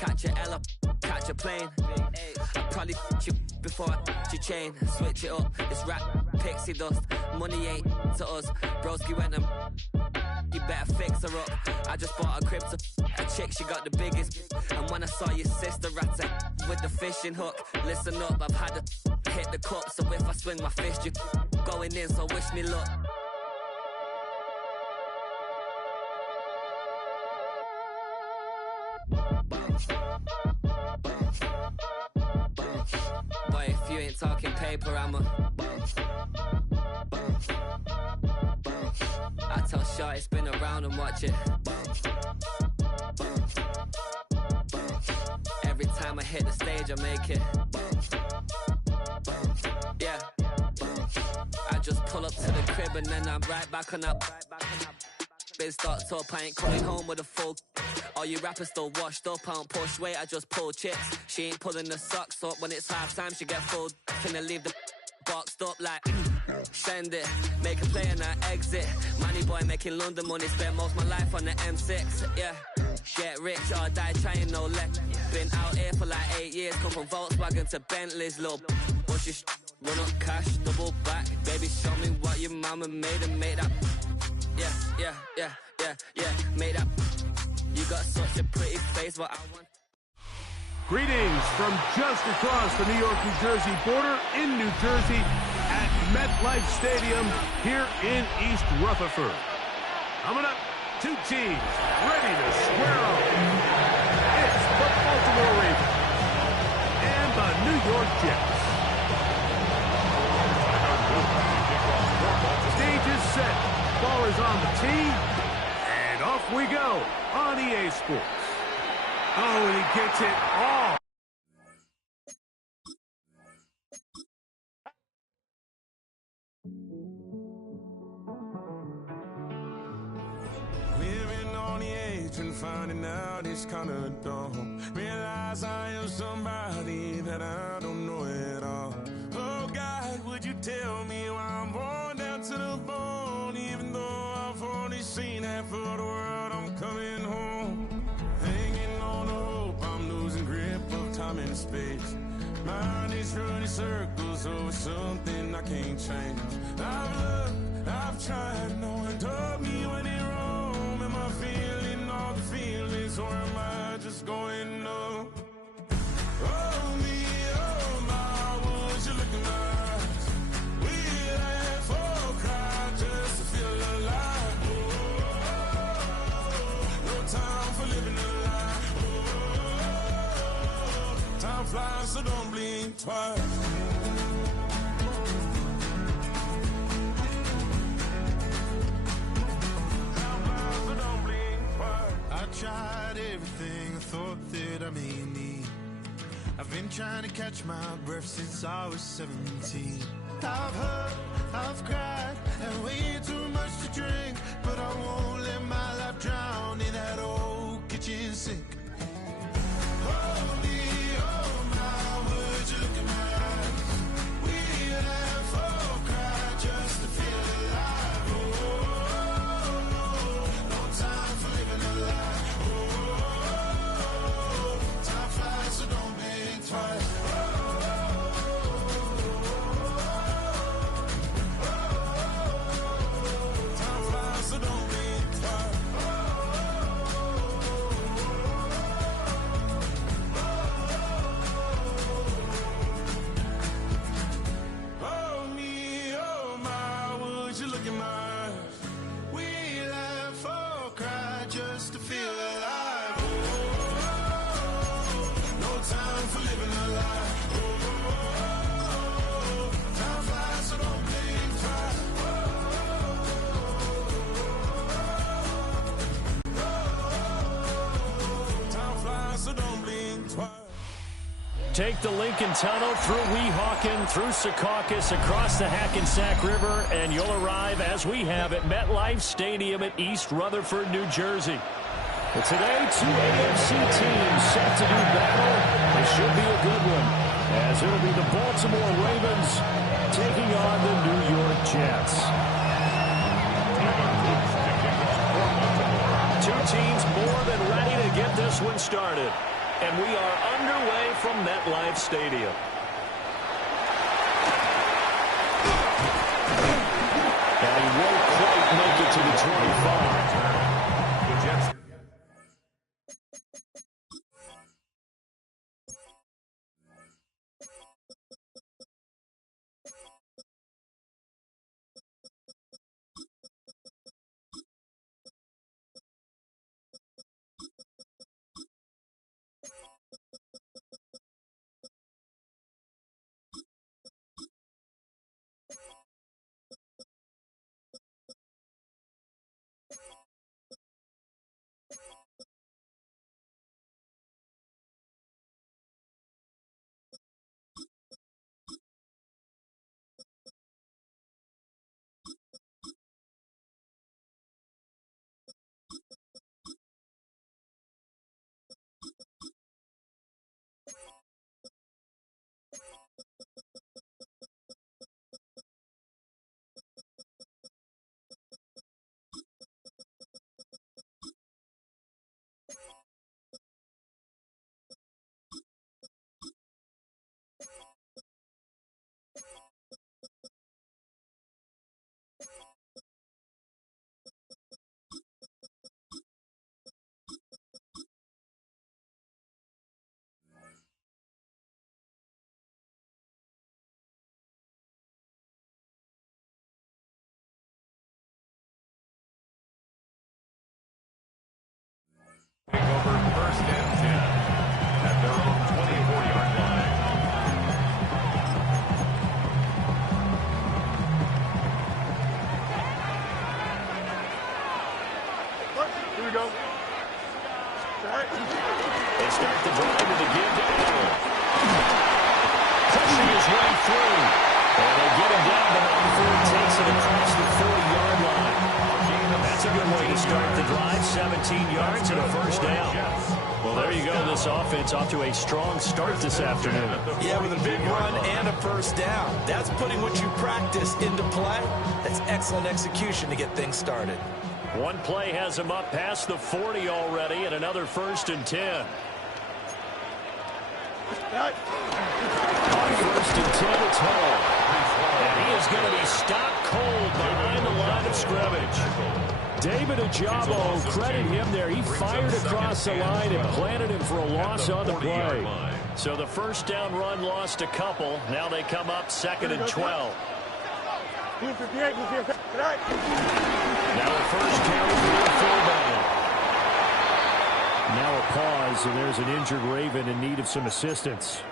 catch a L up, catch a plane. I probably you before I your chain. Switch it up, it's rap, pixie dust. Money ain't to us. Broski went and you better fix her up. I just bought a crib to a chick, she got the biggest. And when I saw your sister rat with the fishing hook, listen up, I've had to hit the cup. So if I swing my fist, you going in, so wish me luck. Boy, if you ain't talking paper, I'm a I tell Shorty spin around and watch it. Every time I hit the stage, I make it. Yeah. I just pull up to the crib and then I'm right back on up. Been stocked up, I ain't coming home with a full. All you rappers still washed up, I don't push weight, I just pull chips. She ain't pulling the socks up, when it's half time she get full. Finna leave the boxed up like send it, make a play and I exit. Money boy making London money, spent most of my life on the M6. Yeah, get rich or die trying, no let. Been out here for like 8 years, come from Volkswagen to Bentley's, little what's your run up cash, double back. Baby show me what your mama made and made that. Yeah, made that. You got such a pretty face, what I want. Greetings from just across the New York-New Jersey border in New Jersey at MetLife Stadium here in East Rutherford. Coming up, two teams ready to square off. It's the Baltimore Ravens and the New York Jets. Stage is set, ball is on the tee, and off we go on EA Sports. Oh, and he gets it all. Living on the edge and finding out it's kind of dumb. Realize I am somebody that I don't know at all. Oh, God, would you tell me why I'm born down to the bone? Even though I've only seen half of the world, I'm coming home. Hanging on the hope, I'm losing grip of time and space. Mind is running circles over something I can't change. I've looked, I've tried, no one told me when it wrong. Am I feeling all the feelings, or am I just going up? Oh me, oh my, would you look in my eyes? We laugh or cry just to feel alive. Oh, no time for living a lie. Oh, time flies, so don't blink twice. I tried everything I thought that I may need. I've been trying to catch my breath since I was 17. I've hurt, I've cried, and way too much to drink. But I won't let my life drown in that old kitchen sink. Oh me, oh my, would you look in my eyes? We laugh or cry just to feel alive. Oh, no time for living a lie. Time flies, so don't blink twice. Time flies, so don't blink twice. Oh me, oh my, would you look in my eyes? We laugh or cry just to feel alive. No time for living a lie. Time flies, so don't blink twice. Time flies, so don't blink twice. Take the Lincoln Tunnel through Weehawken, through Secaucus, across the Hackensack River, and you'll arrive, as we have, at MetLife Stadium at East Rutherford, New Jersey. But today, two AFC teams set to do battle. It should be a good one, as it'll be the Baltimore Ravens taking on the New York Jets. Two teams more than ready to get this one started. and we are underway from MetLife Stadium. And he won't quite make it to the 25. Take over first and 10 at their own 24-yard line. Here we go. They start the drive with a give to Allen. Pushing his way through. And they get him down about before he takes it across the 40-yard line. That's a good way to start the drive. 17 yards and a first down. Well, there you go. This offense off to a strong start this afternoon. Yeah, with a big run and a first down. That's putting what you practice into play. That's excellent execution to get things started. One play has him up past the 40 already, and another first and 10. On first and 10, it's Hall. And he is going to be stopped cold behind the line of scrimmage. David Ojabo, credit him there. He fired across the line and planted him for a loss on the play. So the first down run lost a couple. Now they come up 2nd and 12. Now a first carry for the fullback. Now a pause, and there's an injured Raven in need of some assistance.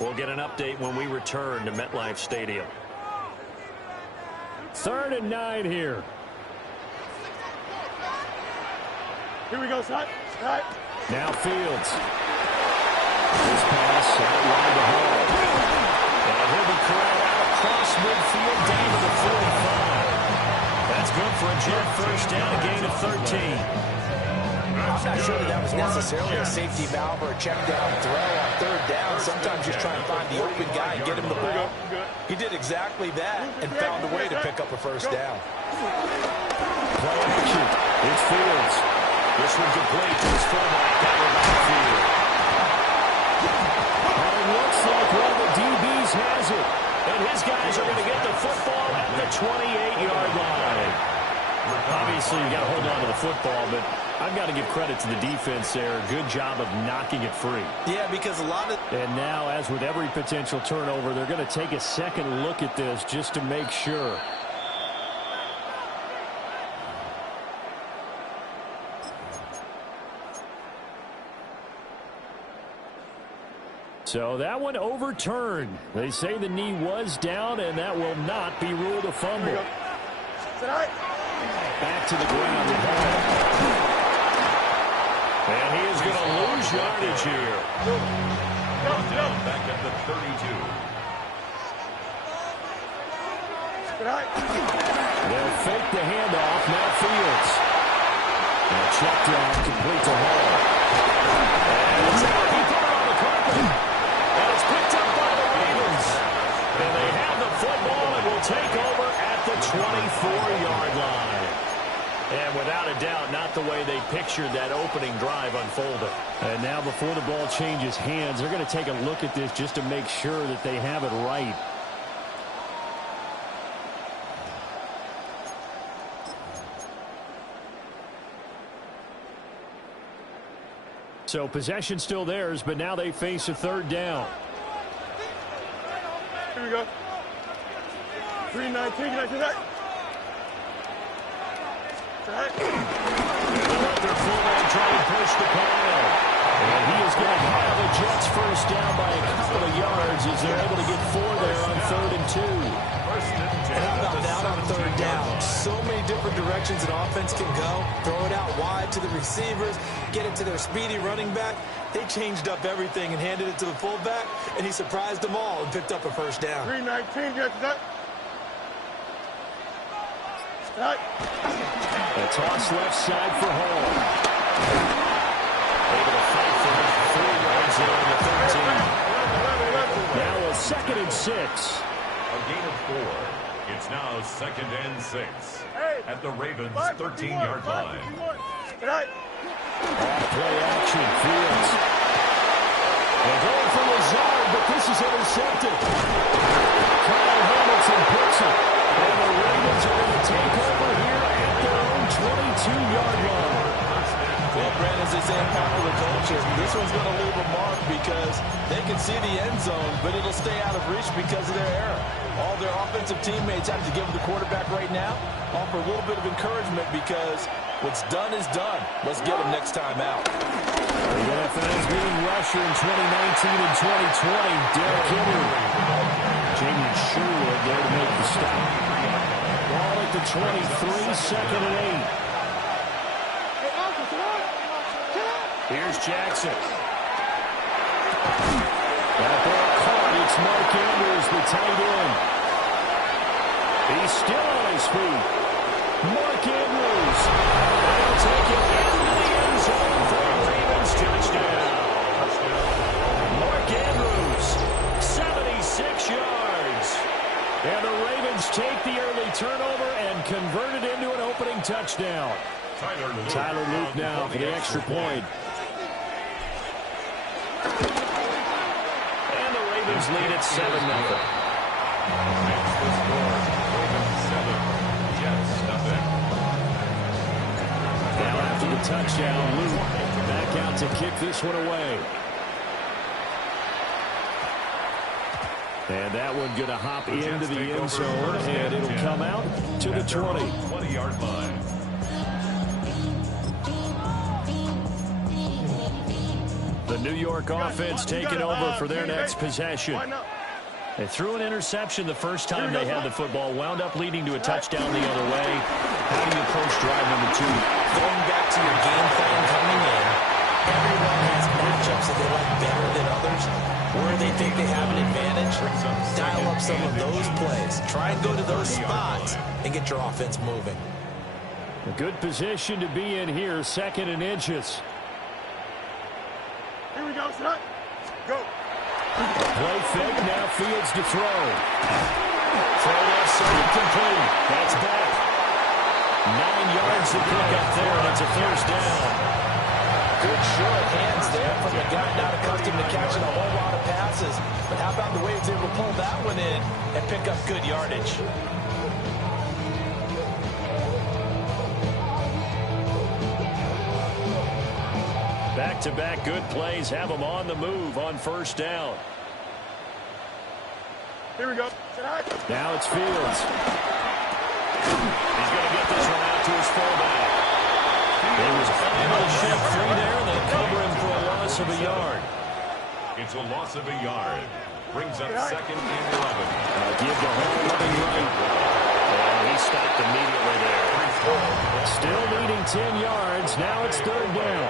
We'll get an update when we return to MetLife Stadium. 3rd and 9 here. Here we go, Scott. Now Fields. This pass outlined to Hall. And he'll be corralled out across midfield down to the 45. That's good for a jet first down, a gain of 13. I'm not sure that was necessarily a safety valve or a check down throw on 3rd down. Sometimes just try and find the open guy and get him the ball. He did exactly that and found a way to pick up a first down. Play action. It's Fields. This one complete to his fullback out of the backfield. And it looks like one of the DBs has it. And his guys are going to get the football at the 28-yard line. Obviously, you got to hold on to the football, but I've got to give credit to the defense there. Good job of knocking it free. Yeah, because a lot of... And now, as with every potential turnover, they're going to take a second look at this just to make sure. So that one overturned. They say the knee was down, and that will not be ruled a fumble. Back to the ground with Hall. And he is going to lose yardage here. Down back at the 32. They'll fake the handoff. Now Fields. And a check down complete to Hall. And it's out. He put it on the carpet. And it's picked up by the Ravens. And they have the football and will take over at the 24-yard line. And without a doubt, not the way they pictured pressured that opening drive unfolded. And now before the ball changes hands, they're going to take a look at this just to make sure that they have it right. So possession still theirs, but now they face a third down. Here we go. 3-19, can I do that? Let their fullback try to push the pile. And he is going to have the Jets first down by a couple of yards as they're able to get 4 there on 3rd and 2. And how about that on 3rd down? So many different directions an offense can go. Throw it out wide to the receivers, get it to their speedy running back. They changed up everything and handed it to the fullback, and he surprised them all and picked up a first down. 3-19, get that. Right. A toss left side for Hall. Able to fight for 4 yards there on the 13. Now a 2nd and 6. A gain of 4. It's now 2nd and 6 at the Ravens' 13-yard line. Off-play action, Fields. They're going for Lazard, but this is intercepted. Kyle Hamilton picks it. And the Ravens are going to take over here at their own 22-yard line. Well, Brandon, as they say in popular culture, this one's going to leave a mark because they can see the end zone, but it'll stay out of reach because of their error. All their offensive teammates have to give the quarterback right now, offer a little bit of encouragement because what's done is done. Let's get them next time out. The NFL's leading rusher in 2019 and 2020, Derrick Henry. Jamion Sherwood there to make the stop. Ball at the 23, 2nd and 8. Here's Jackson. That ball caught. It's Mark Andrews, the tight end. He's still on his feet. Mark Andrews. They'll take it into the end zone for a Ravens touchdown. Mark Andrews, 76 yards. And the Ravens take the early turnover and convert it into an opening touchdown. Tyler Luke now for the extra point. And the Ravens lead at 7-0. Now after the touchdown, Luke back out to kick this one away. And that one going to hop into the end zone, and it'll come out to the 20. 20-yard line. The New York offense taking over for their next possession. They threw an interception the first time they had the football, wound up leading to a touchdown the other way. How do you approach drive number 2? Going back to your game plan coming in, everyone has matchups that they like better than others. Where they think they have an advantage, dial up some of those plays. Try and go to those spots and get your offense moving. A good position to be in here, 2nd and inches. Here we go, son. Go. Play fake, now Fields to throw. Throw left side complete. That's back. 9 yards to pick up there, and it's a first down. Good short hands there from the guy not accustomed to catching a whole lot of passes. But how about the way he's able to pull that one in and pick up good yardage? Back-to-back good plays have them on the move on first down. Here we go. Now it's Fields. He's going to get this one out to his fullback. He was unable to shake free there, and they cover him for a loss of a yard. It's a loss of a yard. Brings up 2nd and 11. Give the whole running right. And he stopped immediately there. Still needing 10 yards. Now it's 3rd down.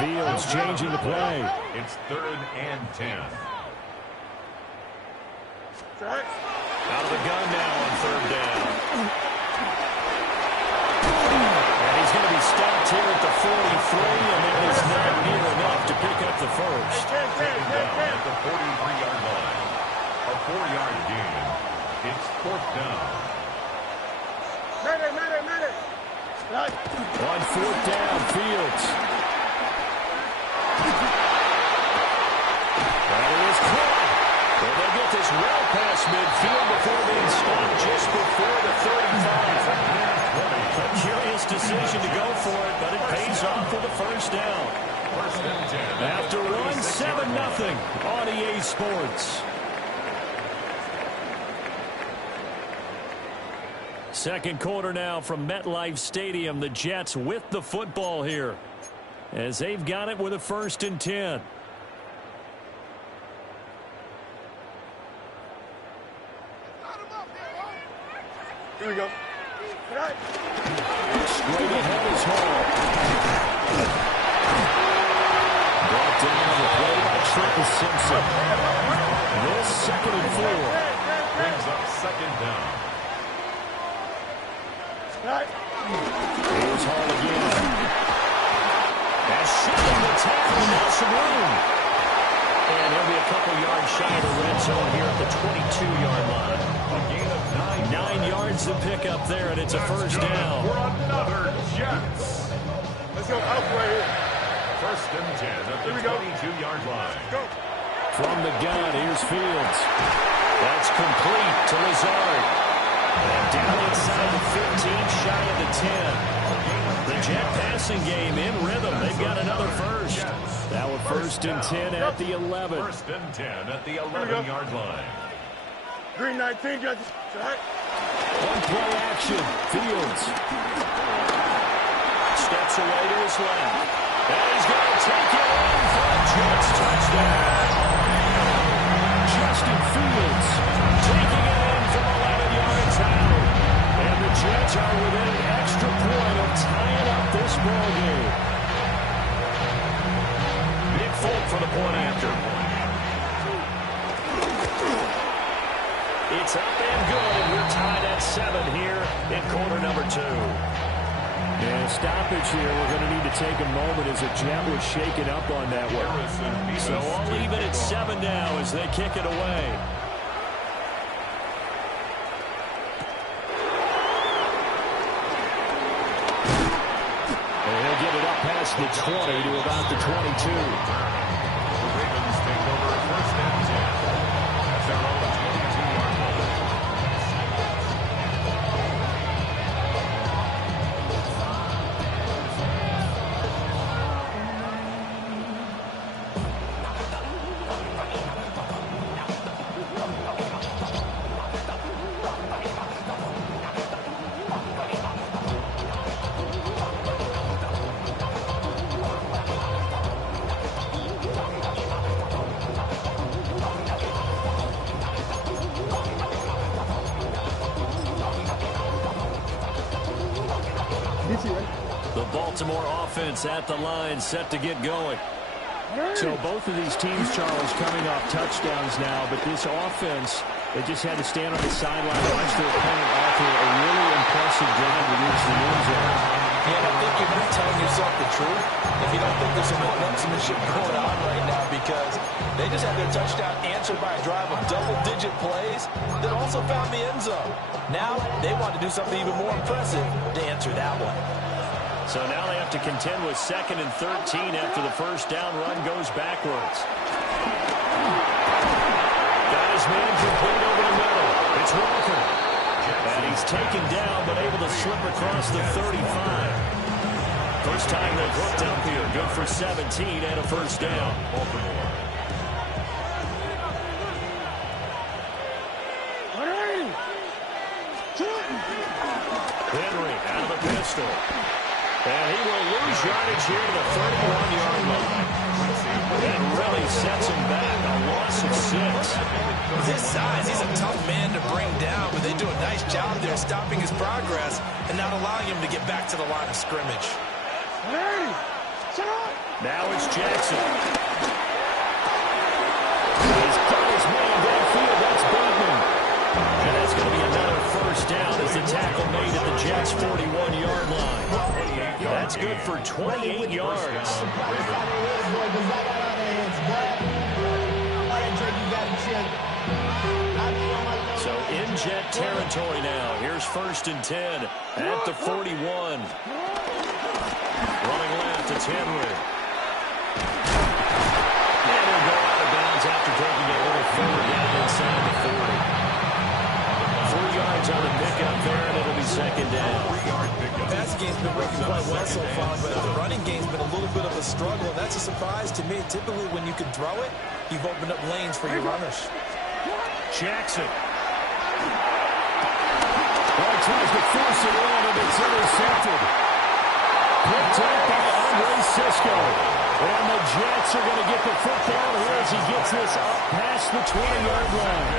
Fields changing the play. It's 3rd and 10. Out of the gun now on 3rd down. And he's going to be stopped here at the 43, and that is not near enough to pick up the first. Taken down at the 43-yard line. A 4-yard gain. It's 4th down. On fourth down, Fields. And it is caught. Well, they get this well past midfield before being stopped just before the 35. A curious decision to go for it, but it pays off with a first down. After one, 7-0 on EA Sports. Second quarter now from MetLife Stadium. The Jets with the football here as they've got it with a 1st and 10. Here we go. Straight ahead is Hall. Brought down on the play by Trenton Simpson. This 2nd and 4. Brings up 2nd down. Here's Hall again. That's shooting the tackle. Now some room. And he'll be a couple yards shy of the red zone here at the 22-yard line. A gain of 9 yards to pick up there, and it's a first down. For another Jets. Let's go out right here. 1st and 10 at the 22-yard line. Go. From the gun, here's Fields. That's complete to Lazard. And down inside the 15, shy of the 10. The Jet passing game in rhythm. They've got another first. Now a 1st and 10 at the 11. 1st and 10 at the 11-yard line. Green 19, judges. One play action. Fields. Steps away to his left. And he's going to take it in for a Jets touchdown. Justin Fields taking it in from 11 yards out. And the Jets are within an extra point of tying up this ball game. Big Folk for the point after. It's up and good, and we're tied at 7 here in quarter number 2. Yeah, stoppage here. We're going to need to take a moment as a Jet was shaken up on that one. So I'll leave it at 7 now as they kick it away. And he'll get it up past the 20 to about the 22. The Ravens take over 1st and 10. That's their own 22-yard line. The Baltimore offense at the line, set to get going. So both of these teams, Charles, coming off touchdowns now, but this offense, they just had to stand on the sideline and watch their opponent offer a really impressive drive to reach the end zone. Yeah, I think you're not telling yourself the truth if you don't think there's some one-upsmanship going on right now, because they just had their touchdown answered by a drive of double-digit plays that also found the end zone. Now they want to do something even more impressive to answer that one. So now they have to contend with 2nd and 13 after the first down run goes backwards. Got his man complete over the middle. It's Walker. And he's taken down, but able to slip across the 35. First time they've hooked up here. Good for 17 and a first down. Henry out of the pistol. And he will lose yardage here to the 31-yard line. That really sets him back. A loss of 6. With his size, he's a tough man to bring down, but they do a nice job there stopping his progress and not allowing him to get back to the line of scrimmage. Now it's Jackson. He's got his man downfield. That's Bateman. And that's going to be another first down as the tackle made at the Jets' 41-yard line. That's good for 28 yards. So in Jet territory now. Here's 1st and 10 at the 41. Running left, it's Henry. And he'll go out of bounds after taking a little further down inside the 40. 4 yards on the pickup there, and it'll be 2nd down. The pass game's been working quite well so far, but the running game's been a little bit of a struggle, and that's a surprise to me. Typically, when you can throw it, you've opened up lanes for your runners. Jackson. Well, tries to force it in, and it's intercepted. Picked up by Andre Cisco. And the Jets are going to get the football here as he gets this up past the 20-yard line.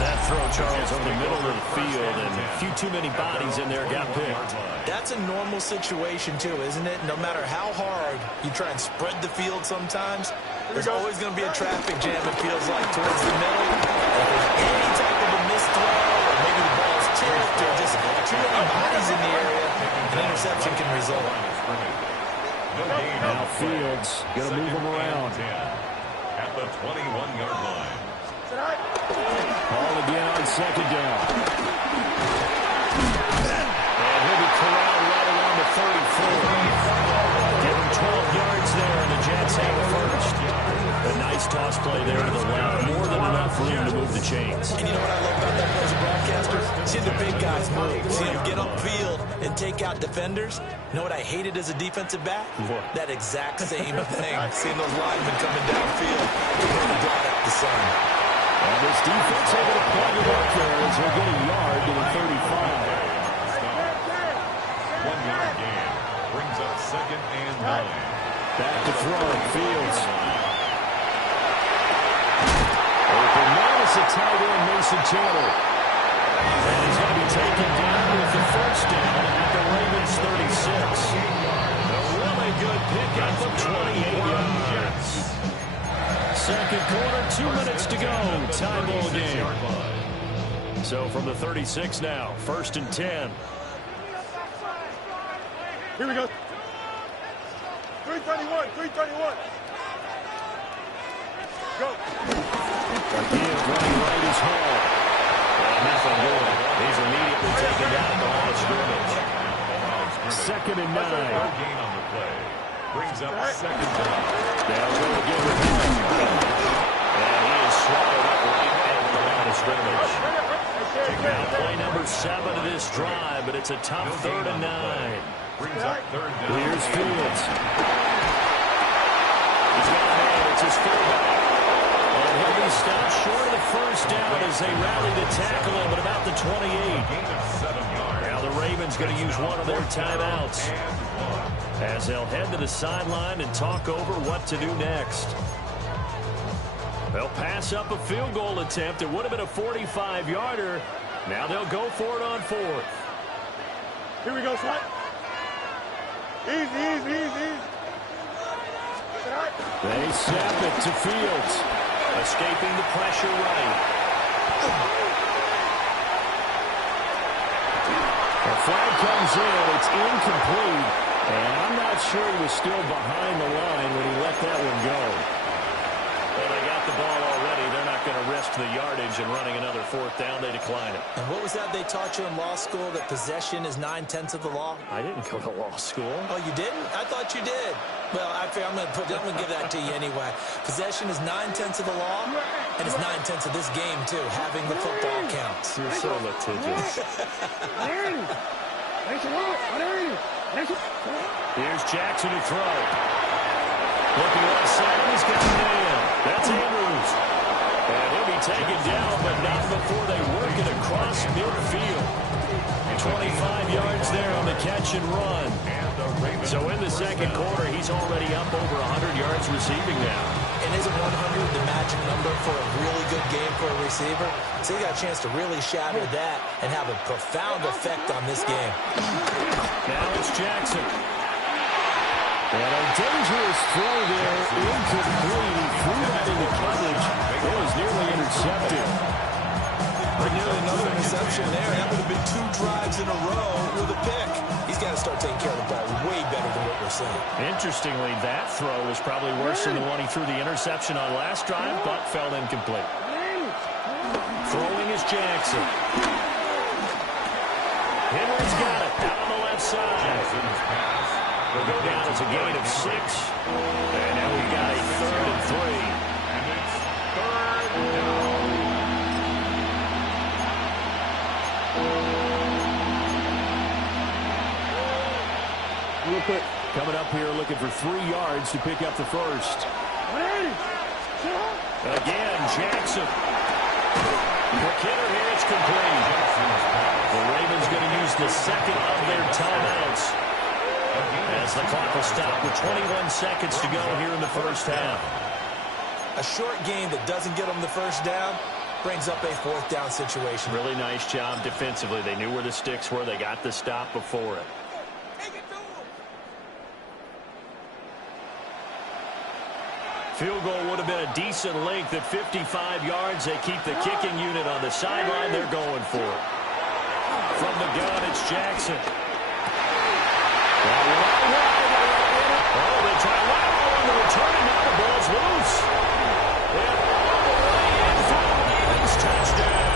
That throw, Charles, over the middle of the field, and a few too many bodies in there got picked. That's a normal situation, too, isn't it? No matter how hard you try and spread the field sometimes, there's always going to be a traffic jam, it feels like, towards the middle. If there's any type of a missed throw, or maybe the ball's tipped, or just too many bodies in the area, an interception can result. Now Fields going to move him around. At the 21-yard line. Ball again on 2nd down. And he'll be corralled right around the 34. Give him 12 yards there, and the Jets have a first. A nice toss play there to the left. More than enough room to move the chains. And you know what I love about that play as a broadcaster? Seeing the big guys move. Seeing them get upfield and take out defenders. You know what I hated as a defensive back? What? That exact same thing. Seeing those linemen coming downfield. Really brought up the sun. And this defense able to plug it up there as they're getting yard to the 35. 1-yard gain. Brings up 2nd and 9. Back to throw. Fields. Open man is a tight end, Mason Taylor. And he's going to be taken down with the first down at the Ravens 36. A really good pickup of 28 yards. 2nd quarter, 2 minutes to go. Tie ball game. So from the 36 now, 1st and 10. Here we go. 321, 321. Go. Again, running right is Hall. And nothing doing. He's immediately taken down at the line of scrimmage. 2nd and 9. Gain on the play. Brings up 2nd down. They'll go again with him. And he is swallowed up right at the line of scrimmage. Now play number 7 of this drive, but it's a tough 3rd and 9. Brings up 3rd down. Here's Fields. He's got a man. It's his fullback. And he'll be stopped short of the first down as they rally to tackle him at about the 28. Gain of 7 yards. Now the Ravens going to use one of their timeouts as they'll head to the sideline and talk over what to do next. They'll pass up a field goal attempt. It would have been a 45-yarder. Now they'll go for it on 4th. Here we go, Slot. Easy, easy, easy. They snap it to Fields. Escaping the pressure right. The flag comes in. It's incomplete. And I'm not sure he was still behind the line when he let that one go. Well, they got the ball already. They're not going to risk the yardage and running another 4th down. They decline it. And what was that they taught you in law school, that possession is 9/10 of the law? I didn't go to law school. Oh, you didn't? I thought you did. Well, I'm going to give that to you anyway. Possession is 9/10 of the law, and it's 9/10 of this game, too. Having the football counts. You're so litigious. Here's Jackson to throw. Looking left side, he's got a man. That's Andrews. And he'll be taken down, but not before they work it across midfield. 25 yards there on the catch and run. So in the 2nd quarter, he's already up over 100 yards receiving now. And isn't 100 the magic number for a really good game for a receiver? So he got a chance to really shatter that and have a profound effect on this game. Now it's Jackson. And a dangerous throw there, incomplete. He threw that into coverage. It was nearly intercepted. But nearly another interception there. That would have been 2 drives in a row with a pick. He's got to start taking care of the ball way better than what we're seeing. Interestingly, that throw was probably worse than the one he threw the interception on last drive, but fell incomplete. Throwing is Jackson. Henry's got it out on the left side. We'll go down as a gain of 6. And now we've got a 3rd and 3. And it's 3rd down. Real quick. Coming up here looking for 3 yards to pick up the first. Again, Jackson. Quick hitter here, it's complete. The Ravens going to use the second of their timeouts as the clock will stop with 21 seconds to go here in the first half. A short game that doesn't get them the first down brings up a 4th down situation. Really nice job defensively. They knew where the sticks were. They got the stop before it. Field goal would have been a decent length at 55 yards. They keep the kicking unit on the sideline. They're going for it. From the gun, it's Jackson. Oh, they try lateral on the return. Now the ball's loose. And all the way in for the Ravens touchdown.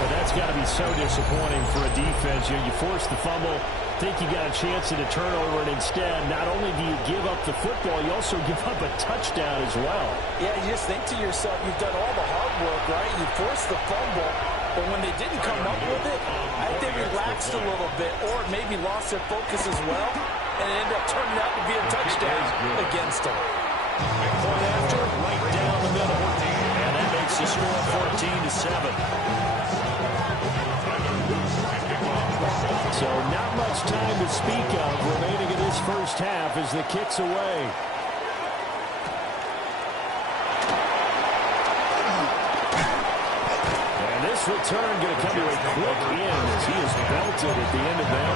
But that's got to be so disappointing for a defense. You force the fumble, think you got a chance at a turnover, and instead, not only do you give up the football, you also give up a touchdown as well. Yeah, you just think to yourself, you've done all the hard work, right? You forced the fumble, but when they didn't come up with it, I think they relaxed a little bit, or maybe lost their focus as well, and it ended up turning out to be a touchdown against them. Point after, right down the middle, and that makes the score 14-7. So not much time to speak of remaining in this first half as the kick's away. And this return going to come to a quick end as he is belted at the end of that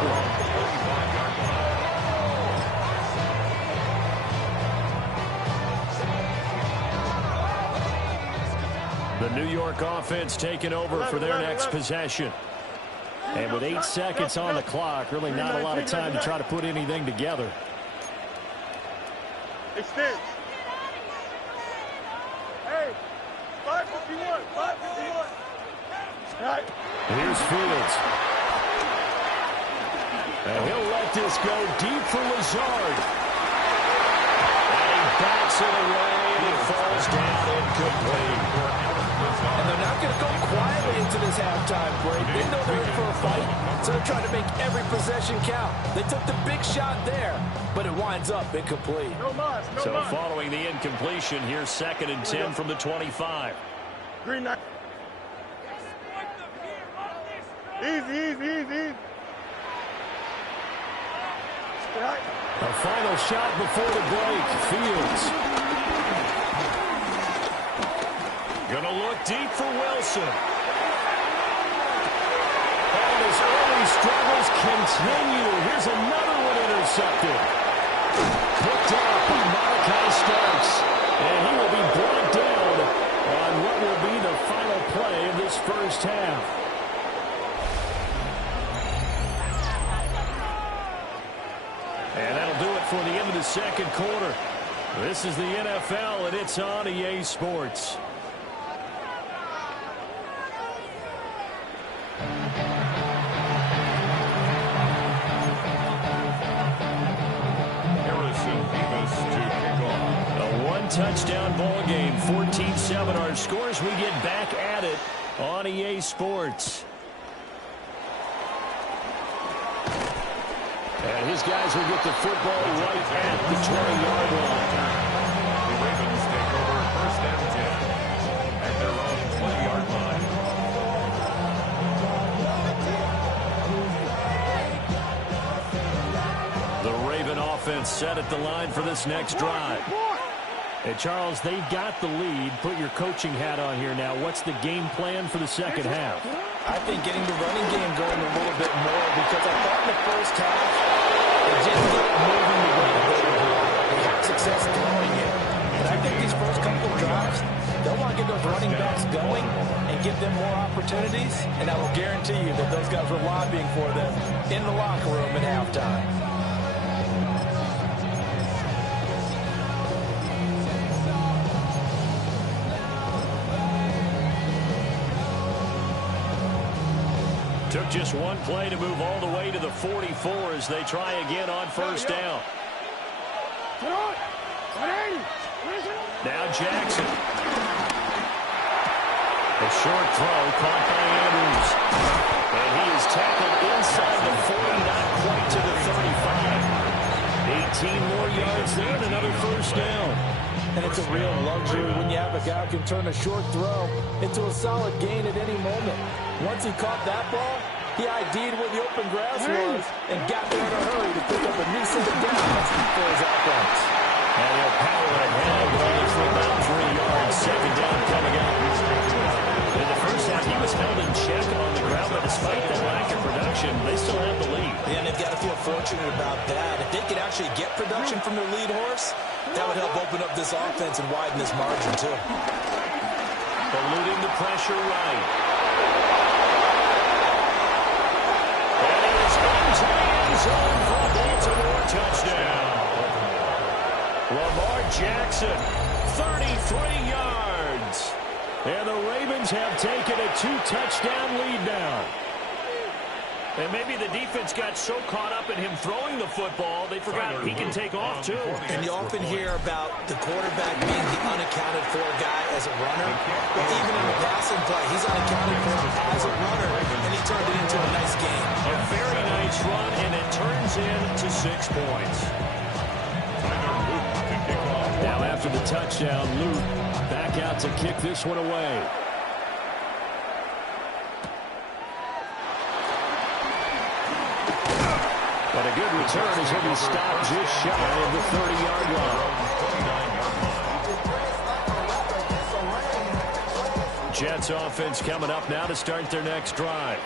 one. The New York offense taking over for their next possession. And with 8 seconds on the clock, really not a lot of time to try to put anything together. Extend. Hey, 551, 551. Right. Here's Fields. And he'll let this go deep for Lazard. And he backs it away, and it falls down incomplete. And they're not going to go quietly into this halftime break. They know they're in for a fight, so they're trying to make every possession count. They took the big shot there, but it winds up incomplete. So following the incompletion, here's 2nd and 10 from the 25. Green light. Easy. A final shot before the break. Fields. Gonna look deep for Wilson. And his early struggles continue. Here's another one intercepted. Picked up by Malachi Starks. And he will be brought down on what will be the final play of this first half. And that'll do it for the end of the second quarter. This is the NFL, and it's on EA Sports. Touchdown ball game, 14-7 our scores. We get back at it on EA Sports. And his guys will get the football right at the 20-yard line. The Ravens take over 1st and 10 at their own 20-yard line. The Raven offense set at the line for this next drive. Hey, Charles, they've got the lead. Put your coaching hat on here now. What's the game plan for the second half? I think getting the running game going a little bit more, because I thought in the first half they didn't get it moving the way they did. They had success throwing it. But I think these first couple of drives, they'll want to get those running backs going and give them more opportunities, and I will guarantee you that those guys were lobbying for them in the locker room at halftime. Took just one play to move all the way to the 44 as they try again on first down. Now Jackson. A short throw caught by Andrews. And he is tackled inside the 40, not quite to the 35. 18 more yards there and another first down. And it's a real luxury when you have a guy who can turn a short throw into a solid gain at any moment. Once he caught that ball, he ID'd where the open grass was and got there in a hurry to pick up a new set of downs for his offense. And he'll power ahead for about 3 yards. Second down coming up. In the first half, he was held in check on the ground, but despite that lack of production, they still have the lead. Yeah, and they've got to feel fortunate about that. If they could actually get production from their lead horse, that would help open up this offense and widen this margin, too. Eluding the pressure right. And he is into the end zone for a Baltimore touchdown. Lamar Jackson, 33 yards. And the Ravens have taken a 2-touchdown lead now. And maybe the defense got so caught up in him throwing the football, they forgot he can take off, too. And you often hear about the quarterback being the unaccounted for guy as a runner. But even in the passing play, he's unaccounted for as a runner, and he turned it into a nice game. A very nice run, and it turns into 6 points. Now after the touchdown, Luke back out to kick this one away. But a good return as he'll be stopped just shy of the 30-yard line. Jets offense coming up now to start their next drive.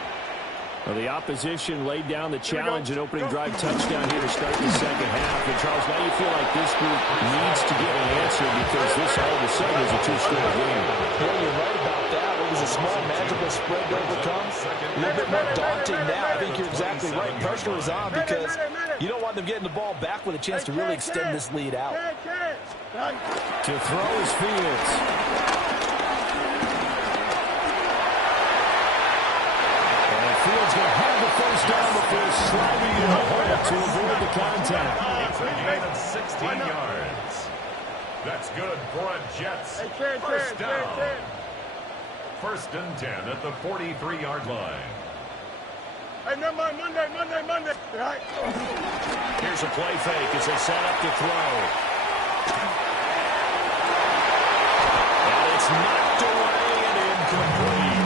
Well, the opposition laid down the challenge and opening drive touchdown here to start the second half. And, Charles, now you feel like this group needs to get an answer because this all of a sudden is a 2-score game. Yeah, you're right about that. It was a small, magical spread to overcome. A little bit more daunting now. I think you're exactly right. Pressure is on because you don't want them getting the ball back with a chance to really extend this lead out. To throw is Fields. Fields going to have the first down before sliding in the hole to avoid the contact. It's a gain of 16 yards. That's good for a Jets first down. First and 10 at the 43-yard line. Hey, never mind, Monday. Right. Here's a play fake as they set up to throw. And it's knocked away and incomplete.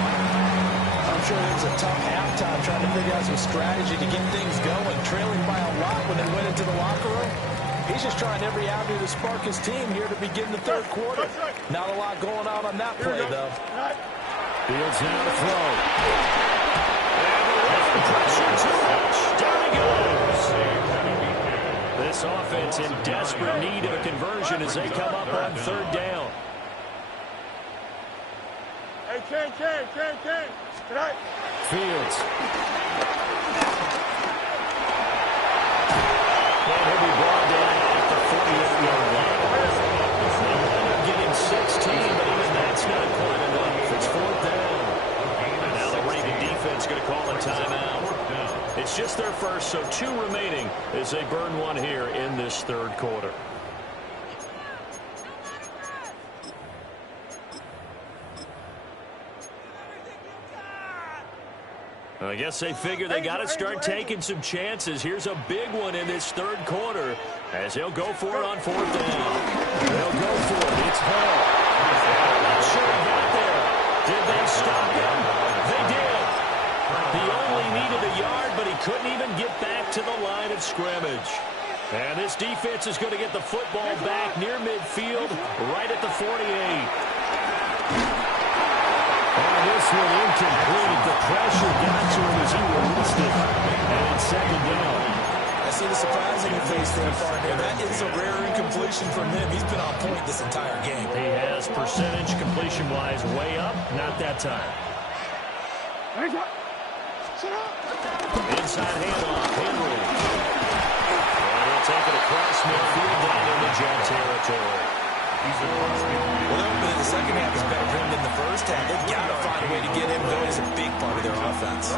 I'm sure it was a tough halftime trying to figure out some strategy to get things going, trailing by a lot when they went into the locker room. He's just trying every avenue to spark his team here to begin the third quarter. Not a lot going on that play, though. Fields now to throw. And the left pressure too much. Down he goes. This offense in desperate need of a conversion as they come up on third down. Hey, Ken. Right. Fields. And he'll be brought down at the 48-yard line. Getting 16, but even that's not quite enough. It's fourth down. And now the Raven defense going to call a timeout. It's just their first, so 2 remaining as they burn one here in this third quarter. I guess they figure they got to start taking some chances. Here's a big one in this third quarter as they'll go for it on fourth down. They'll go for it. It's held. I'm not sure he got there. Did they stop him? They did. He only needed a yard, but he couldn't even get back to the line of scrimmage. And this defense is going to get the football back near midfield, right at the 48. And this one incomplete. The pressure got to him as he released it. And it's second down. I see the surprise in your face there, partner. That is a rare incompletion from him. He's been on point this entire game. He has percentage completion-wise way up. Not that time. Inside handoff. Henry. And he'll take it across midfield down into Jet territory. Well, the opening of the second half is better for him than the first half. They've got to find a way to get him going. He's a big part of their offense.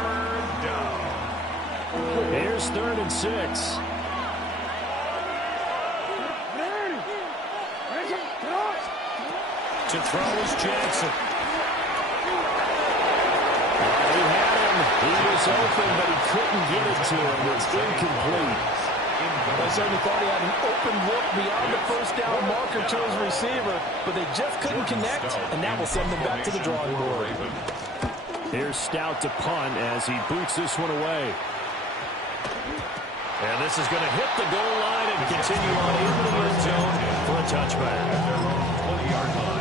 Here's 3rd and 6. To throw is Jackson. He had him. He was open, but he couldn't get it to him. It's incomplete. I certainly thought he had an open look beyond the first down marker to his receiver, but they just couldn't connect, and that will send them back to the drawing board. Here's Stout to punt as he boots this one away. And this is going to hit the goal line and continue on into the end zone for a touchback. 20-yard line.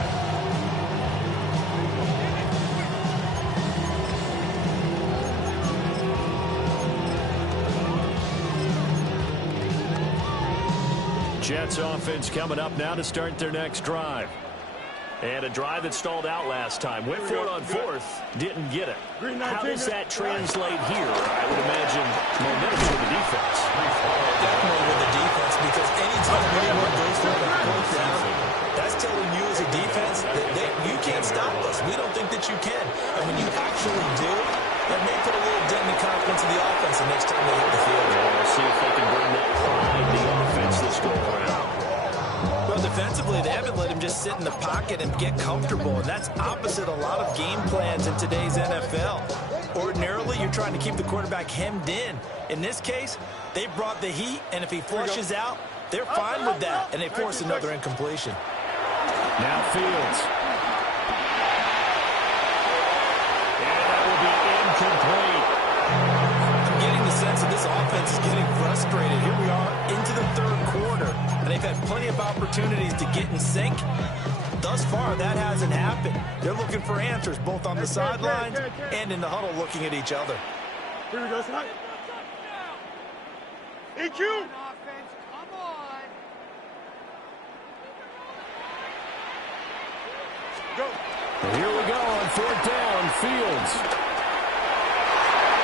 Jets offense coming up now to start their next drive. And a drive that stalled out last time. Went for it on 4th, didn't get it. How does that translate here? I would imagine momentum for the defense. Definitely with the defense, because anytime anyone goes for a fourth down, that's telling you as a defense that you can't stop us. We don't think that you can. And when you actually do, that may put a little dent in the confidence of the offense the next time they hit the field. Yeah, we'll see if they can bring that pride to the offense this go around. Well, defensively, they haven't let him just sit in the pocket and get comfortable, and that's opposite a lot of game plans in today's NFL. Ordinarily, you're trying to keep the quarterback hemmed in. In this case, they brought the heat, and if he flushes out, they're fine with that, and they force another incompletion. Now Fields. And that will be incomplete. I'm getting the sense that this offense is getting frustrated. Here we are into the 3rd quarter, and they've had plenty of opportunities to get in sync. Thus far, that hasn't happened. They're looking for answers both on the sidelines and in the huddle looking at each other. Here we go, son. EQ! Come on. Go. And here we go on 4th down, Fields.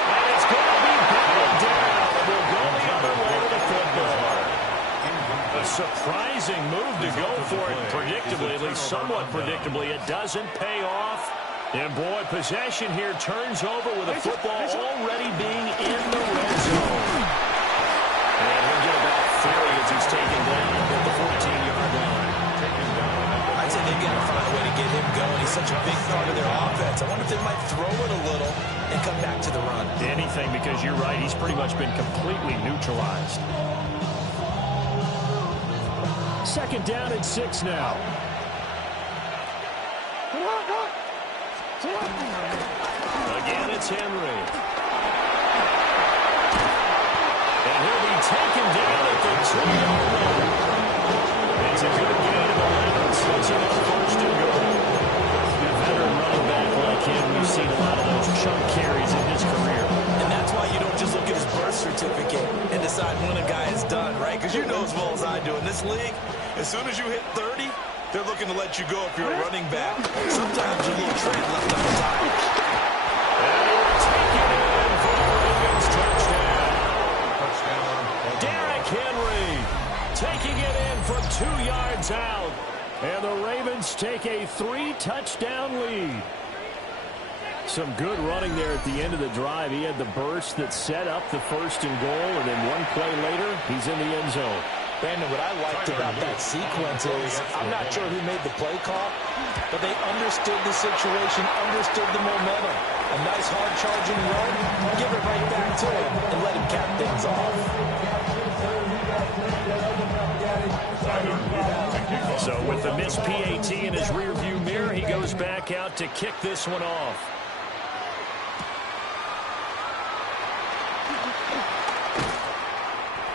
And it's going to be batted down. We'll go the other way with the football. A surprising move to go for it predictably, at least somewhat predictably. It doesn't pay off. And, boy, possession here turns over with the football already being in the red zone. And he'll get about 3 as he's taken down at the 14-yard line. I'd say they've got to find a way to get him going. He's such a big part of their offense. I wonder if they might throw it a little and come back to the run. Anything, because you're right, he's pretty much been completely neutralized. 2nd down and 6 now. Again, it's Henry. And he'll be taken down at the 2-yard line. It's a good gain of 11. Sets him up 1st and goal. A veteran running back like him, we've seen a lot of those chunk carries in his career. And that's why you don't just look at his birth certificate and decide when a guy is done, right? Because you know as well as I do, in this league, as soon as you hit 30, they're looking to let you go if you're a running back. Sometimes a little tread left on the tire. And he will take it in for the Ravens touchdown. Derrick Henry taking it in from 2 yards out. And the Ravens take a 3-touchdown lead. Some good running there at the end of the drive. He had the burst that set up the 1st and goal, and then one play later, he's in the end zone. Brandon, what I liked about that sequence is I'm not sure who made the play call, but they understood the situation, understood the momentum. A nice hard-charging run, give it right back to him, and let him cap things off. So with the missed PAT in his rearview mirror, he goes back out to kick this one off.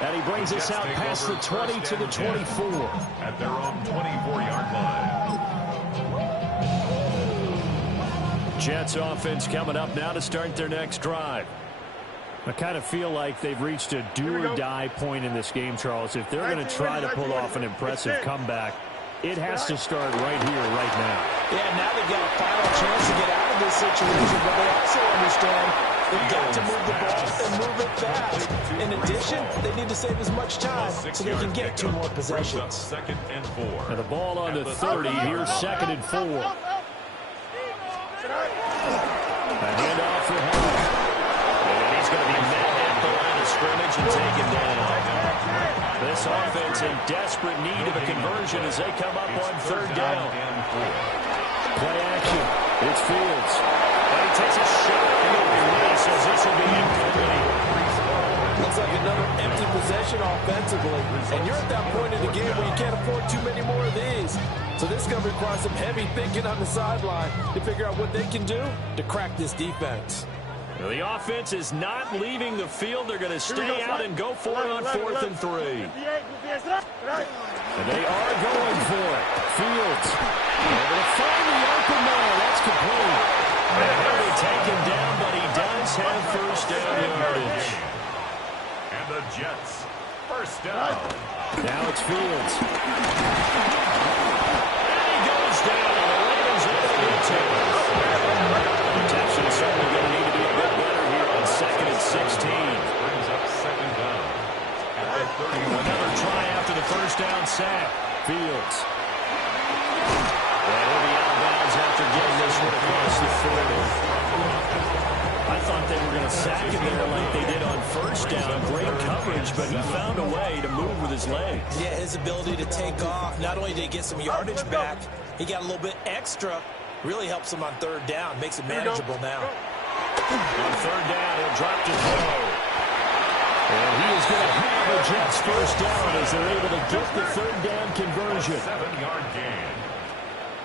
And he brings us out past the 20 to the 24. At their own 24-yard line. Jets offense coming up now to start their next drive. I kind of feel like they've reached a do-or-die point in this game, Charles. If they're going to try to pull off an impressive comeback, it has to start right here, right now. Yeah, now they've got a final chance to get out of this situation, but they also understand They've got to move the ball and move it fast. In addition, they need to save as much time so they can get 2 more possessions. Second and 4. And the ball on the 30. Here's 2nd and 4. A handoff for Hall. And he's going to be met at the line of scrimmage and taken down. This offense in desperate need of a conversion as they come up on 3rd down. Play action. It's Fields. And he takes a shot. He says this will be incomplete. Looks like another empty possession offensively. And you're at that point in the game where you can't afford too many more of these. So this is going to require some heavy thinking on the sideline to figure out what they can do to crack this defense. Well, the offense is not leaving the field. They're going to stay out and go for it on 4th and 3. And they are going for it. Fields able to find the open man. That's complete. And he'll be taken down, but he does have 1st down yardage. And the Jets, 1st down. Now it's Fields. And he goes down. The Ravens have a new team. Protection is certainly going to need to be a bit better here on 2nd and 16. Brings up 2nd down. At the 31. Another try after the 1st down sack. Fields. And he'll be out of bounds after getting this one across the 40. I thought they were going to sack him there like they did on 1st down. Great coverage, but he found a way to move with his legs. Yeah, his ability to take off. Not only did he get some yardage back, he got a little bit extra. Really helps him on 3rd down. Makes it manageable now. On 3rd down, he'll drop to throw. And he is going to have the Jets 1st down as they're able to get the 3rd down conversion. 7-yard gain.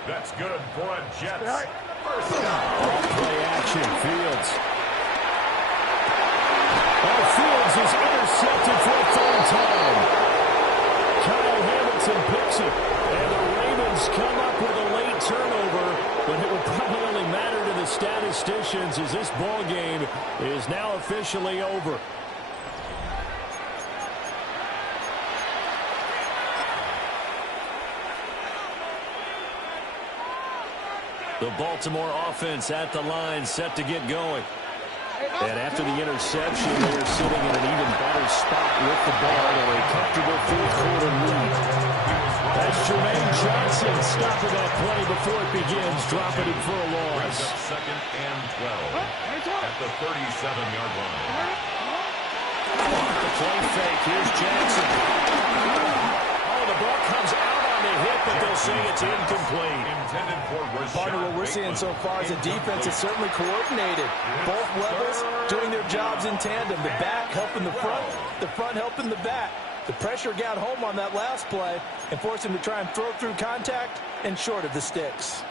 That's good for a Jets 1st down. Play action, Fields. Fields is intercepted for a 3rd time. Kyle Hamilton picks it. And the Ravens come up with a late turnover, but it will probably only matter to the statisticians as this ball game is now officially over. The Baltimore offense at the line, set to get going. And after the interception, they are sitting in an even better spot with the ball to a comfortable 4th quarter lead. That's Jermaine Johnson stopping that play before it begins, dropping it for a loss. 2nd and 12 at the 37-yard line. The play fake. Here's Jackson. Oh, the ball comes out on the hit, but they'll say it's incomplete. Intended for Partner, what we're seeing so far is the defense is certainly coordinated. Both levels doing their jobs in tandem. The back helping the front helping the back. The pressure got home on that last play and forced him to try and throw through contact and short of the sticks.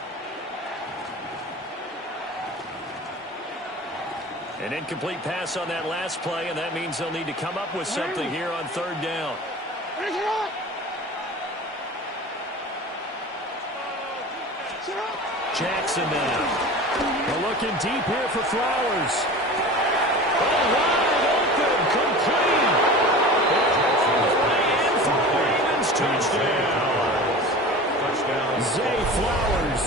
An incomplete pass on that last play, and that means they'll need to come up with something here on 3rd down. Jackson now. They're looking deep here for Flowers. Oh, wide open, complete. And for Ravens, touchdown. Zay Flowers.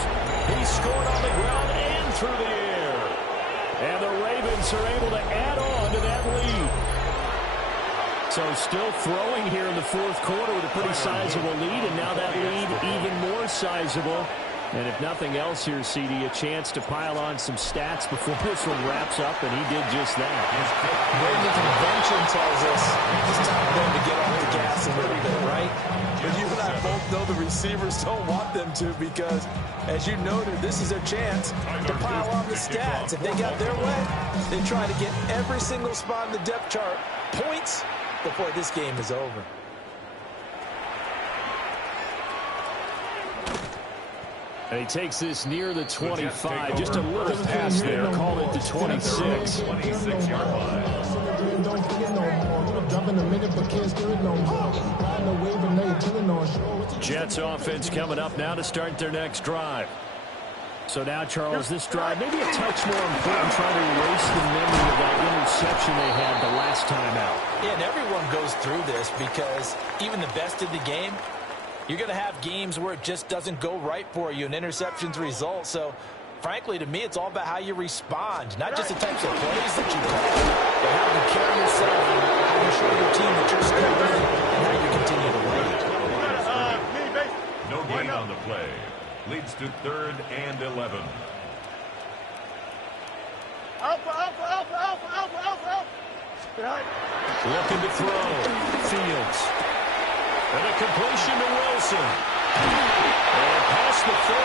He scored on the ground and through the air. And the Ravens are able to add on to that lead. So still throwing here in the 4th quarter with a pretty sizable lead, and now that lead even more sizable. And if nothing else here, CD, a chance to pile on some stats before this one wraps up, and he did just that. Brady convention tells us it's time for them to get off the gas a little bit, right? But you and I both know the receivers don't want them to because, as you noted, this is their chance to pile on the stats. If they got their way, they try to get every single spot in the depth chart points before this game is over. And he takes this near the 25. Just a little pass there. Called it the 26. 26-yard line. Jets offense coming up now to start their next drive. So now, Charles, this drive maybe a touch more important, trying to erase the memory of that interception they had the last time out. Yeah, and everyone goes through this because even the best in the game, you're going to have games where it just doesn't go right for you, and interceptions result. So frankly, to me, it's all about how you respond, not just the types of plays that you call, but how you carry yourself, how you show your team that you're still winning, and how you continue to lead. No gain on the play. Leads to 3rd and 11. Looking to throw. Fields. And a completion to Wilson. And past the 30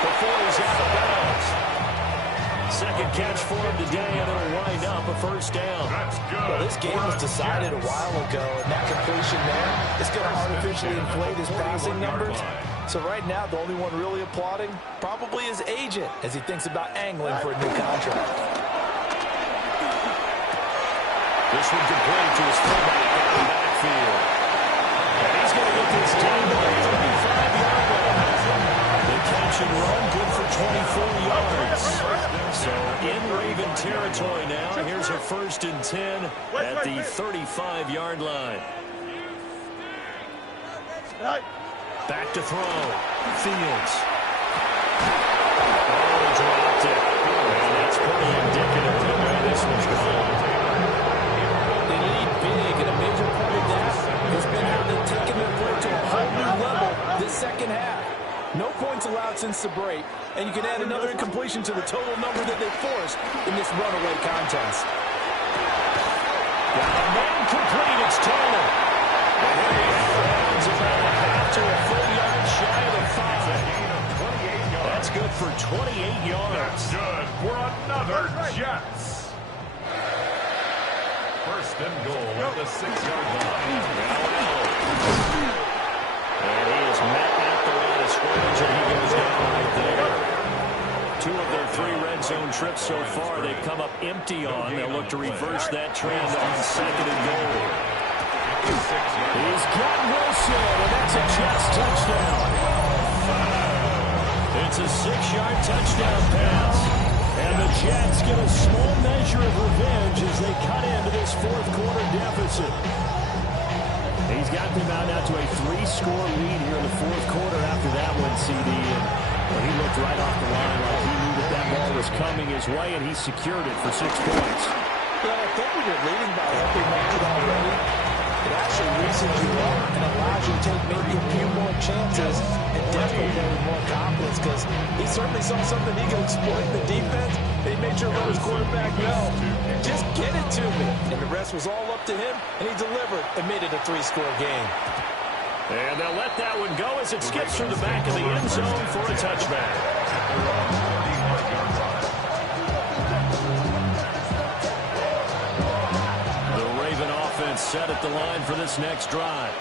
before he's out of bounds. Second catch for him today, and it'll wind up a first down. That's good. Well, this game was decided a while ago, and that completion there is going to artificially inflate his passing numbers. So right now, the only one really applauding probably his agent as he thinks about angling for a new contract. This one complete to his fullback in the backfield. And he's going to get this down to the 35-yard line. The catch and run, good for 24 yards. So in Raven territory now. Here's a 1st and 10 at the 35-yard line. Back to throw. Fields. Oh, dropped it. And that's pretty indicative of where this one's going. They lead big, and a major part of that has been how they've taken their play to a whole new level this second half. No points allowed since the break, and you can add another incompletion to the total number that they forced in this runaway contest. Got a man complete. It's Taylor. And here he is about a half to a full yard shy of the 5. That's good for 28 yards. That's good for another Jets. 1st and goal at the 6-yard line. And he is met at the line of scrimmage, and he goes down right there. 2 of their 3 red zone trips so far they've come up empty on. They'll look to reverse that trend on 2nd and goal. He's got Wilson, and that's a Jets touchdown. It's a 6-yard touchdown pass. And the Jets get a small measure of revenge as they cut into this 4th quarter deficit. He's got them out now to a 3-score lead here in the 4th quarter after that one, CD. And he looked right off the line like he knew that ball was coming his way, and he secured it for 6 points. Yeah, I think when you're leading by a big margin already, it actually reasons you up and allows you to take maybe a few more chances and definitely with more confidence, because he certainly saw something he could exploit in the defense, and he made sure to let his quarterback know, just get it to me. And the rest was all up to him, and he delivered and made it a 3-score game. And they'll let that one go as it skips through the back of the end zone for a touchback. The Raven offense set at the line for this next drive.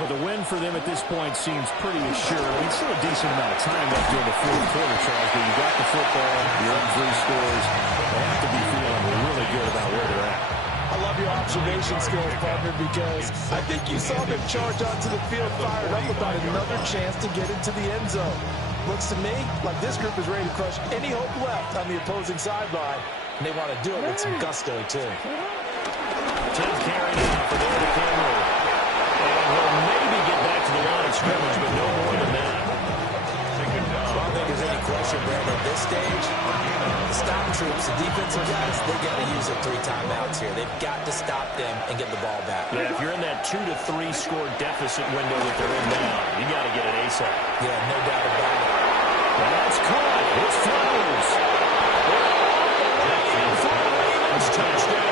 Well, the win for them at this point seems pretty assured. I mean, still a decent amount of time left during the 4th quarter, Charles, but you got the football, you're up 3 scores. They have to be feeling really good about where they're at. I love your observation skills, partner, because I think you saw them charge onto the field fired up about another chance to get into the end zone. Looks to me like this group is ready to crush any hope left on the opposing sideline, and they want to do it with some gusto, too. 10th carry now for Derrick Henry. And he'll maybe get back to the line of scrimmage, but no more than that. I don't think there's any question, Brandon, at this stage. The stop troops, the defensive guys, they got to use their 3 timeouts here. They've got to stop them and get the ball back. Yeah, if you're in that 2 to 3 score deficit window that they're in now, you got to get it ASAP. Yeah, no doubt about it. And that's caught. It's Flowers. Touchdown.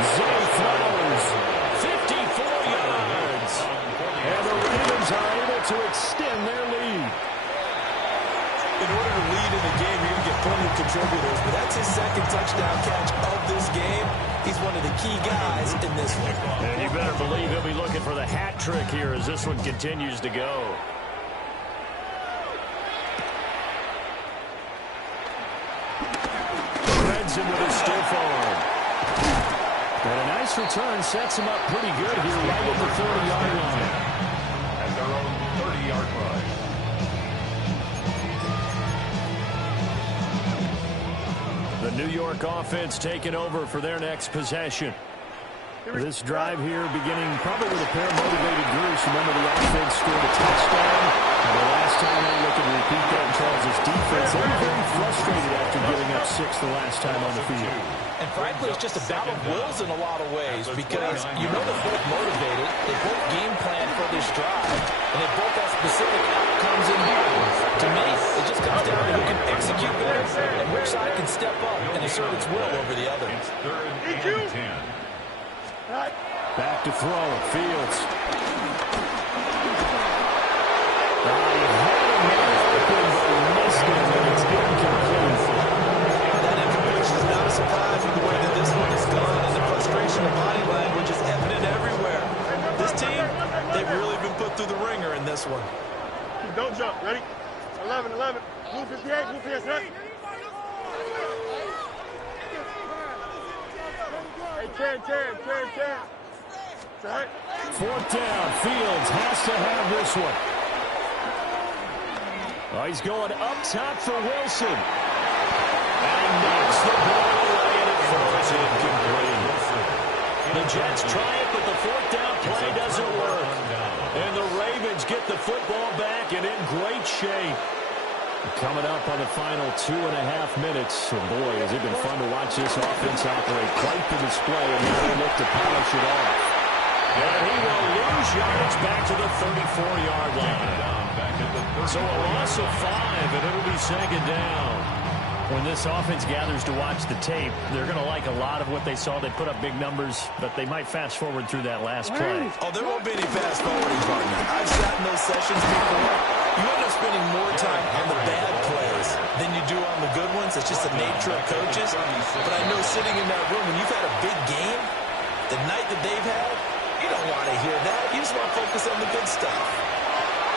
Zay Flowers, 54 yards. And the Ravens are able to extend their lead. In order to lead in the game, you're going to get plenty of contributors, but that's his 2nd touchdown catch of this game. He's one of the key guys in this one. And you better believe he'll be looking for the hat trick here as this one continues to go. Him with his stiff arm. And a nice return sets him up pretty good here right at the 30-yard line. At their own 30-yard line. The New York offense taking over for their next possession. This drive here beginning probably with a pair of motivated groups. Remember, the offense scored a touchdown. And the last time they look at repeat that, Charles, this 6 the last time on the field. And frankly, it's just a battle of wills in a lot of ways because you know they're both motivated, they both game plan for this drive, and they both have specific outcomes in mind. To me, it just comes down to who can execute better and which side can step up and assert its will over the other. It's 3rd and 10. Back to throw, Fields. He had a man open, but he missed him, and it's incomplete. That incompletion is not a surprise with the way that this one has gone, and the frustration of body language is evident everywhere. This team, they've really been put through the ringer in this one. Don't jump. Ready? 11. Move 58. Move 58. Hey, 10. Right. 4th down. Fields has to have this one. Oh, he's going up top for Wilson. And he knocks the ball away, and it falls incomplete. The Jets try it, but the 4th down play doesn't work. And the Ravens get the football back and in great shape. Coming up on the final 2.5 minutes. So boy, has it been fun to watch this offense operate. Quite the display, and now they look to polish it off. And he will lose yards back to the 34-yard line. So a loss of 5, and it'll be 2nd down. When this offense gathers to watch the tape, they're going to like a lot of what they saw. They put up big numbers, but they might fast forward through that last play. Oh, there won't be any fast forwarding, partner. I've sat in those sessions before. You end up spending more time on the bad plays than you do on the good ones. It's just the nature of coaches. But I know sitting in that room, when you've had a big game, the night that they've had, you don't want to hear that. You just want to focus on the good stuff.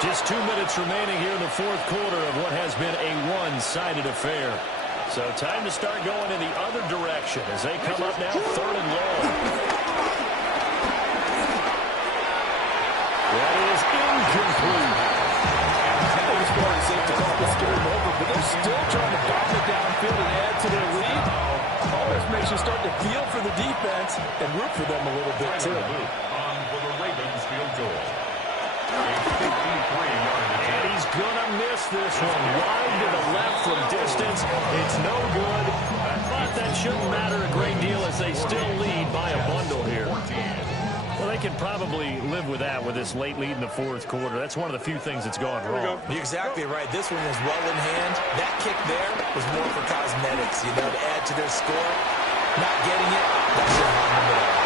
Just 2 minutes remaining here in the 4th quarter of what has been a one-sided affair. So time to start going in the other direction as they come up now 3rd and long. That is incomplete. I think it's more safe to call this game over, but they're still trying to dominate downfield and add to their lead. Almost makes you start to feel for the defense and root for them a little bit, too. On for the Ravens field goal. A 53-yard attempt. And he's going to miss this one. Wide to the left from distance. It's no good, but that shouldn't matter a great deal as they still lead by a bundle here. Well, they can probably live with that with this late lead in the 4th quarter. That's one of the few things that's gone wrong. You're exactly right. This one was well in hand. That kick there was more for cosmetics, to add to their score. Not getting it, that should harm them at all.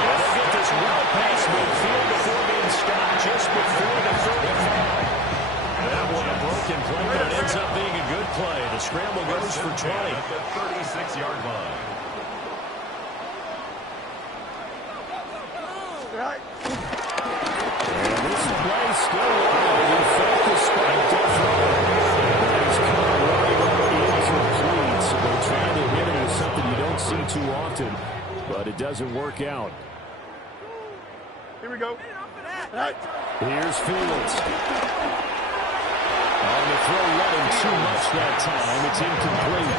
Well, they get this well past midfield before being stopped just before the 35. That one a broken play, but it ends up being a good play. The scramble goes for 20. At the 36-yard line. And this play still alive. He felt the spike to throw. He's caught right incomplete. So they're trying to hit it with something you don't see too often, but it doesn't work out. Here we go. Here's Fields. On the throw, let him too much that time. It's incomplete.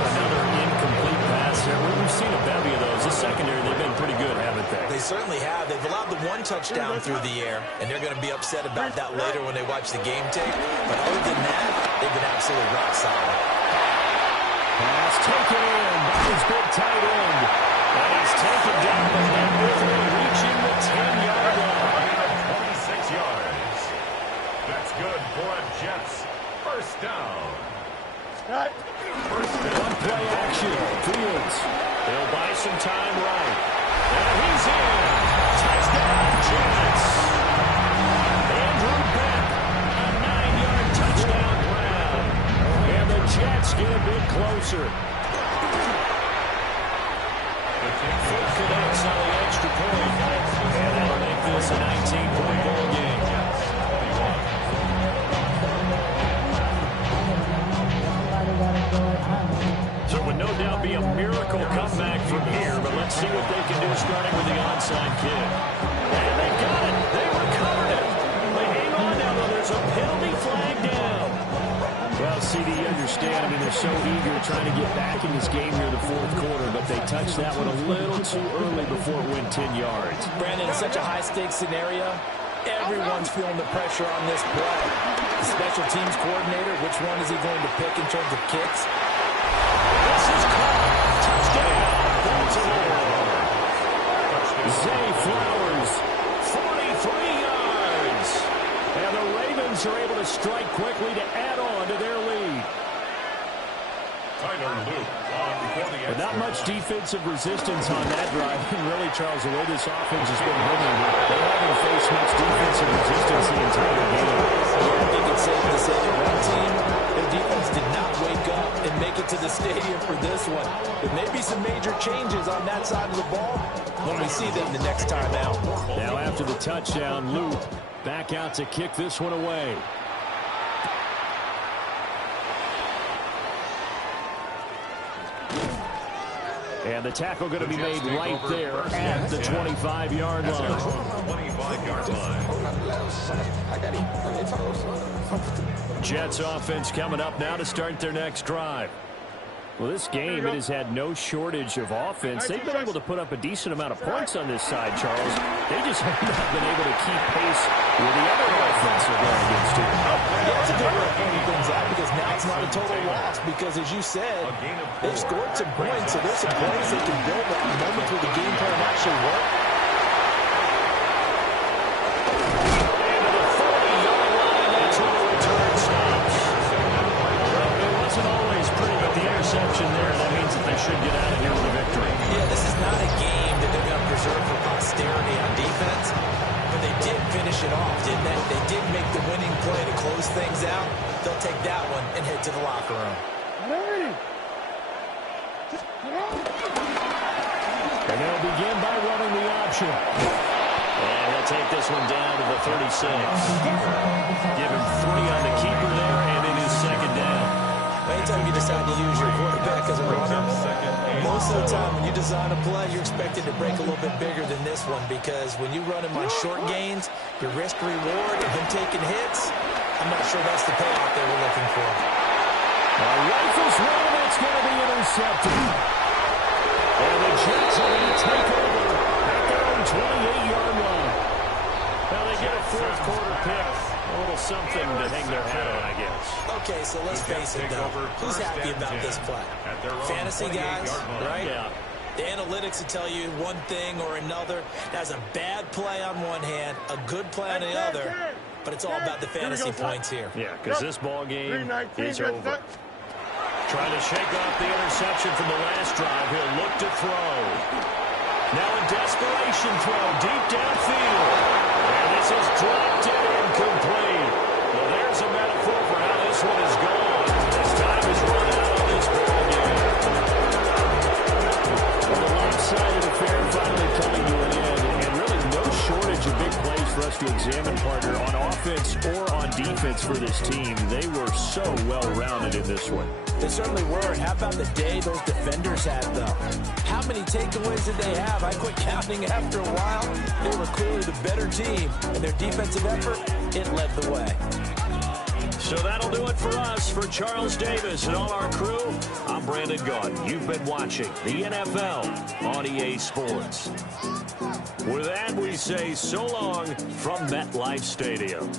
Another incomplete pass there. We've seen a bevy of those. The secondary, they've been pretty good, haven't they? They certainly have. They've allowed the one touchdown through the air, and they're going to be upset about that later when they watch the game tape. But other than that, they've been absolutely rock solid. Pass taken in by his big tight end. And he's taken down the net, reaching the 10-yard line. 26 yards. That's good for a Jets first down. First down. One play action. Fields. They'll buy some time right. And he's in. Touchdown, Jets. Andrew Beck, a 9-yard touchdown grab. And the Jets get a bit closer. Foot connects on the extra point. And that'll make this a 19-point ball game. So it would no doubt be a miracle comeback from here, but let's see what they can do starting with the onside kick. And they got it. They recovered it. They hang on now, though. There's a penalty flag down. Well, CD, you understand. I mean, they're so eager trying to get back in this game here in the 4th quarter, but they touched that one a little too early before it went 10 yards. Brandon, in such a high-stakes scenario, everyone's feeling the pressure on this play. The special teams coordinator, which one is he going to pick in terms of kicks? is caught. Touchdown, Baltimore. Zay Flowers, 43 yards. And the Ravens are able to strike quickly to add on to their lead. Tyler Luke on for the But not much defensive resistance on that drive. And really, Charles, the way this offense has been running, they haven't faced much defensive resistance the entire game. Yeah, I think it's safe to say that one team, their defense did not wake up and make it to the stadium for this one. There may be some major changes on that side of the ball when we see them the next time out. Now after the touchdown, Luke back out to kick this one away. And the tackle going to be made right there at the 25-yard line. 25-yard line. Jets offense coming up now to start their next drive. Well, this game, it has had no shortage of offense. They've been able to put up a decent amount of points on this side, Charles. They just have not been able to keep pace with the other offense they're going against here. Yeah, it's a good way of pointing things out because now it's not a total loss because, as you said, they've scored some points, so there's some points they can build on moments where the game plan actually worked. Into the 40-yard line, that's where the return stops. Well, it wasn't always pretty, but the interception there, that means that they should get out of here with a victory. Yeah, this is not a game that they're going to preserve for posterity on defense, but they did finish it off, didn't they? They did make the winning play to close things out. They'll take that one and head to the locker room. And they'll begin by running the option. And he'll take this one down to the 36. Give him 3 on the keeper there, and it is second down. Anytime you decide to use your quarterback as a runner, most of the time when you design a play, you're expected to break a little bit bigger than this one because when you run him on short gains, your risk-reward and him taking hits, I'm not sure that's the payoff they were looking for. Rifles one, that's going to be intercepted. And the Jets are going to take over at their own 28-yard line. Now they get a fourth quarter pick. A little something to hang their hat on, I guess. Okay, so let's face it, though. Who's happy about this play? Fantasy guys, right? Yeah. The analytics will tell you one thing or another. That's a bad play on one hand, a good play on the other, but it's all about the fantasy points here. Yeah, because this ball game is over. Trying to shake off the interception from the last drive. He'll look to throw. Now a desperation throw deep downfield. And this is dropped and incomplete. Well, there's a metaphor for how this one is gone. This time is run out on this ball game. Well, the lopsided affair finally coming to an end. And really no shortage of big plays for us to examine, partner, on offense or on defense for this team. They were so well-rounded in this one. They certainly were. And how about the day those defenders had, though? How many takeaways did they have? I quit counting after a while. They were clearly the better team, and their defensive effort, it led the way. So that'll do it for us. For Charles Davis and all our crew, I'm Brandon Gaudin. You've been watching the NFL on EA Sports. With that, we say so long from MetLife Stadium.